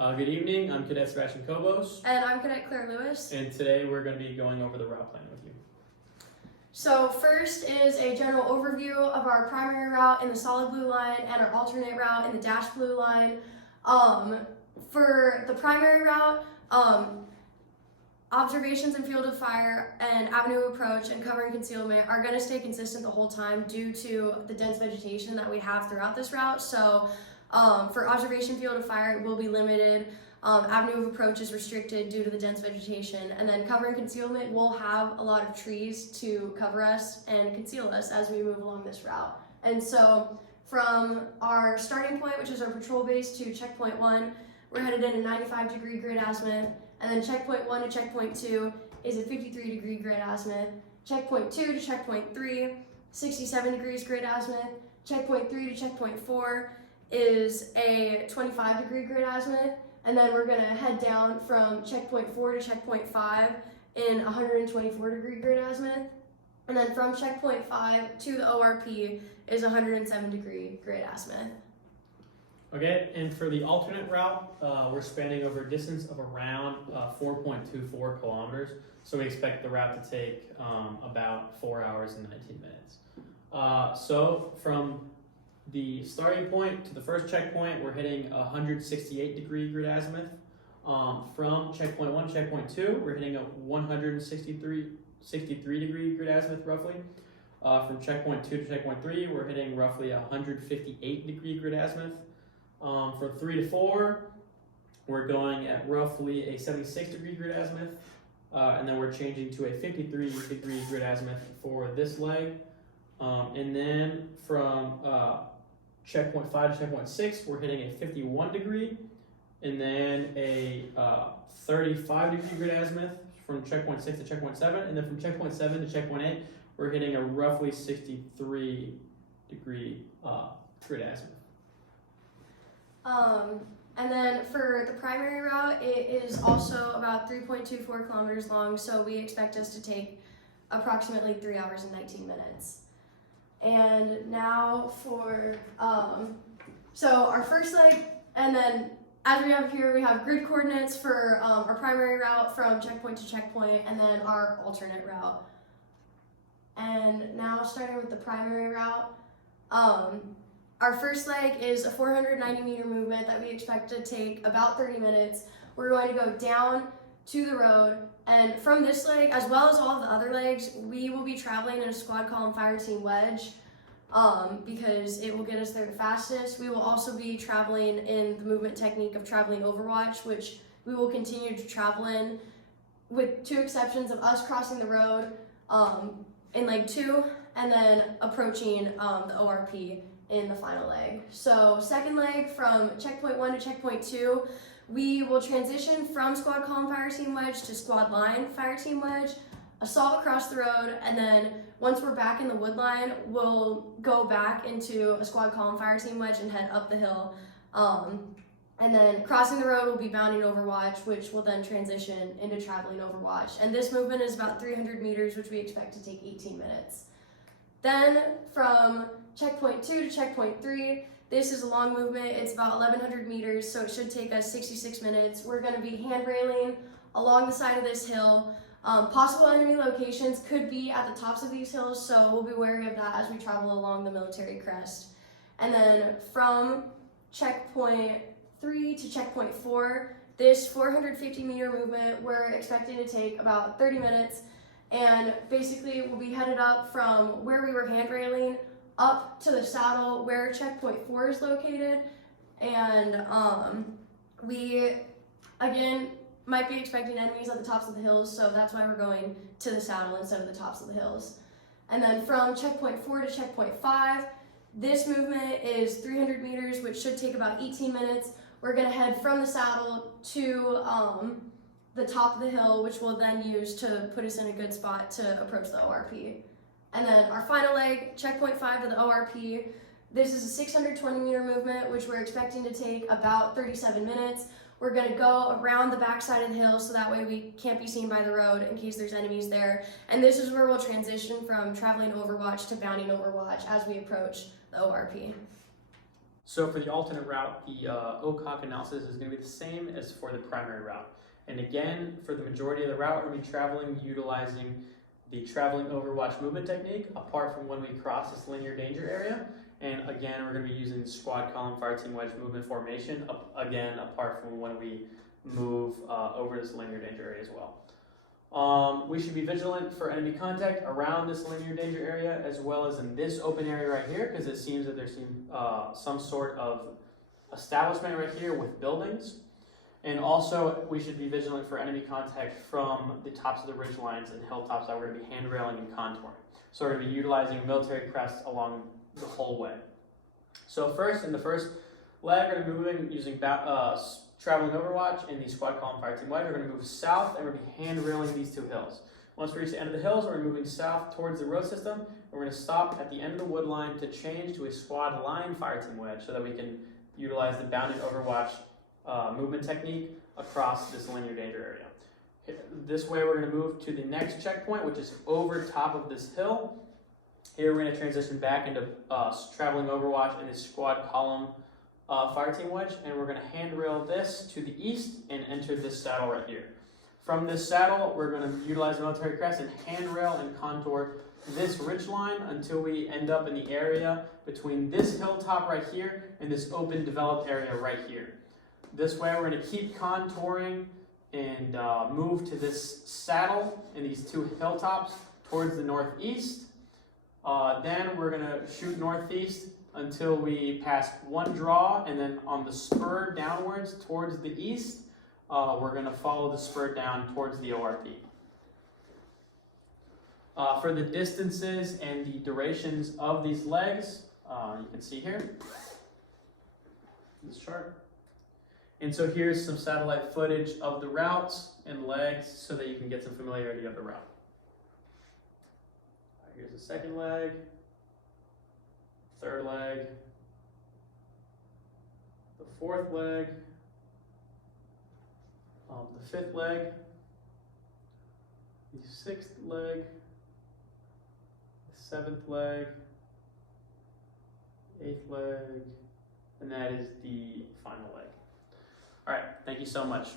Good evening, I'm Cadet Sebastian Kobos. And I'm Cadet Claire Lewis. And today we're going to be going over the route plan with you. So first is a general overview of our primary route in the solid blue line and our alternate route in the dashed blue line. For the primary route, observations in field of fire and avenue of approach and cover and concealment are going to stay consistent the whole time due to the dense vegetation that we have throughout this route. So for observation field of fire, it will be limited. Avenue of approach is restricted due to the dense vegetation. And then cover and concealment will have a lot of trees to cover us and conceal us as we move along this route. And so from our starting point, which is our patrol base, to checkpoint 1, we're headed in a 95-degree grid azimuth. And then checkpoint 1 to checkpoint 2 is a 53-degree grid azimuth. Checkpoint 2 to checkpoint 3, 67 degrees grid azimuth. Checkpoint 3 to checkpoint 4 is a 25-degree grid azimuth. And then we're gonna head down from checkpoint 4 to checkpoint 5 in 124-degree grid azimuth. And then from checkpoint 5 to the ORP is 107-degree grid azimuth. Okay, and for the alternate route, we're spanning over a distance of around 4.24 kilometers. So we expect the route to take about 4 hours and 19 minutes. So from the starting point to the first checkpoint, we're hitting a 168-degree grid azimuth. From checkpoint 1 to checkpoint 2, we're hitting a 63-degree grid azimuth roughly. From checkpoint 2 to checkpoint 3, we're hitting roughly a 158-degree grid azimuth. From 3 to 4, we're going at roughly a 76-degree grid azimuth. And then we're changing to a 53-degree grid azimuth for this leg. And then from checkpoint 5 to checkpoint 6, we're hitting a 51-degree, and then a 35-degree grid azimuth from checkpoint 6 to checkpoint 7, and then from checkpoint 7 to checkpoint 8, we're hitting a roughly 63-degree grid azimuth. And then for the primary route, it is also about 3.24 kilometers long, so we expect us to take approximately 3 hours and 19 minutes. And now for, so our first leg, and then as we have here, we have grid coordinates for our primary route from checkpoint to checkpoint, and then our alternate route. And now starting with the primary route, our first leg is a 490-meter movement that we expect to take about 30 minutes. We're going to go down to the road, and from this leg, as well as all of the other legs, we will be traveling in a squad column fire team wedge because it will get us there the fastest. We will also be traveling in the movement technique of traveling overwatch, which we will continue to travel in, with 2 exceptions of us crossing the road in leg 2 and then approaching the ORP in the final leg. So second leg, from checkpoint 1 to checkpoint 2, we will transition from squad column fire team wedge to squad line fire team wedge, assault across the road, and then once we're back in the wood line, we'll go back into a squad column fire team wedge and head up the hill. And then crossing the road will be bounding overwatch, which will then transition into traveling overwatch. And this movement is about 300 meters, which we expect to take 18 minutes. Then from checkpoint 2 to checkpoint 3, this is a long movement. It's about 1,100 meters, so it should take us 66 minutes. We're going to be handrailing along the side of this hill. Possible enemy locations could be at the tops of these hills, so we'll be wary of that as we travel along the military crest. And then from checkpoint 3 to checkpoint 4, this 450-meter movement, we're expecting to take about 30 minutes. And basically, we'll be headed up from where we were handrailing up to the saddle where checkpoint 4 is located. And we, again, might be expecting enemies at the tops of the hills, so that's why we're going to the saddle instead of the tops of the hills. And then from checkpoint 4 to checkpoint 5, this movement is 300 meters, which should take about 18 minutes. We're gonna head from the saddle to the top of the hill, which we'll then use to put us in a good spot to approach the ORP. And then our final leg, checkpoint 5 to the ORP. This is a 620-meter movement, which we're expecting to take about 37 minutes. We're gonna go around the backside of the hill so that way we can't be seen by the road in case there's enemies there. And this is where we'll transition from traveling overwatch to bounding overwatch as we approach the ORP. So for the alternate route, the OCOC analysis is going to be the same as for the primary route. And again, for the majority of the route, we're going to be traveling utilizing the traveling overwatch movement technique, apart from when we cross this linear danger area. And again, we're going to be using the squad column fire team wedge movement formation, again, apart from when we move over this linear danger area as well. We should be vigilant for enemy contact around this linear danger area, as well as in this open area right here, because it seems that there's some sort of establishment right here with buildings. And also, we should be vigilant for enemy contact from the tops of the ridge lines and hilltops that we're going to be handrailing and contouring. So we're going to be utilizing military crests along the whole way. So first, in the first leg, we're going to be moving using traveling overwatch in the squad column fire team wedge. We're going to move south and we're going to be handrailing these two hills. Once we reach the end of the hills, we're moving south towards the road system. We're going to stop at the end of the wood line to change to a squad line fire team wedge so that we can utilize the bounded overwatch movement technique across this linear danger area. This way we're going to move to the next checkpoint, which is over top of this hill. Here we're going to transition back into traveling overwatch in this squad column fire team wedge, and we're going to handrail this to the east and enter this saddle right here. From this saddle, we're going to utilize military crest and handrail and contour this ridge line until we end up in the area between this hilltop right here and this open developed area right here. This way we're going to keep contouring and move to this saddle and these two hilltops towards the northeast. Then we're going to shoot northeast until we pass one draw, and then on the spur downwards towards the east, we're going to follow the spur down towards the ORP. For the distances and the durations of these legs, you can see here, this chart. And so here's some satellite footage of the routes and legs so that you can get some familiarity of the route. Here's the second leg, third leg, the fourth leg, the fifth leg, the sixth leg, the seventh leg, eighth leg, and that is the final leg. All right, thank you so much.